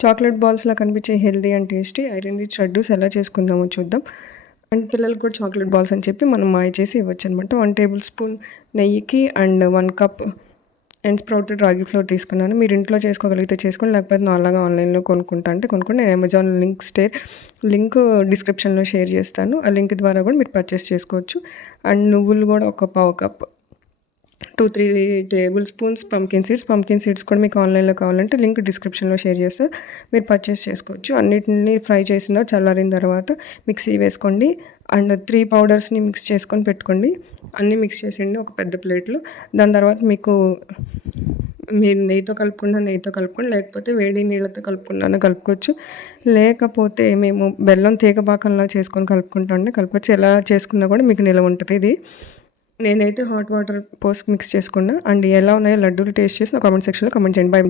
Chocolate బాల్స్‌లా కనిపించే healthy and tasty iron rich laddoos ఎలా చేసుకుందామో చూద్దాం. అండ్ పిల్లలకి కూడా చాక్లెట్ బాల్స్ అని చెప్పి మనం మాయ చేసి ఇవ్వచ్చనమాట. 1 టేబుల్ స్పూన్ నెయ్యికి and 1 cup and sprouted ragi flour తీసుకున్నాను. మీరు ఇంట్లో చేసుకోగలిగితే చేసుకోండి. లేకపోతే నాలాగా ఆన్‌లైన్‌లో కొనుక్కుంటా అంటే కొనుక్కోండి. నేను అమెజాన్ లింక్ డిస్క్రిప్షన్‌లో షేర్ చేస్తాను. ఆ లింక్ ద్వారా కూడా మీరు పర్చేస్ చేసుకోవచ్చు. అండ్ నువ్వులు కూడా ఒక పావు cup, 2-3 table spoons pumpkin seeds కూడా మీకు ఆన్‌లైన్‌లో కావాలంటే లింక్ డిస్క్రిప్షన్‌లో షేర్ చేస్తా. మీరు పర్చేస్ చేసుకోవచ్చు. అన్నిటిని ఫ్రై చేసిన చల్లారిన తర్వాత మిక్సీ వేసుకోండి. అండ్ 3 పౌడర్స్‌ని మిక్స్ చేసుకొని పెట్టుకోండి. అన్నీ మిక్స్ చేసేయండి ఒక పెద్ద ప్లేట్‌లో. దాని తర్వాత మీరు నెయ్యితో కలుపుకోండి. లేకపోతే వేడి నీళ్ళతో కలుపుకోవచ్చు. లేకపోతే మేము బెల్లం తీగ పాకంలా చేసుకొని కలుపుకోవచ్చు. ఎలా చేసుకున్నా కూడా మీకు నిలవ ఉంటుంది ఇది. నేనైతే హాట్ వాటర్ పోసి మిక్స్ చేసుకున్నా. అండ్ ఎలా ఉన్నాయో లడ్డూలు టేస్ట్ చేసి నా కామెంట్ సెక్షన్‌లో కామెంట్ చేయండి. బై.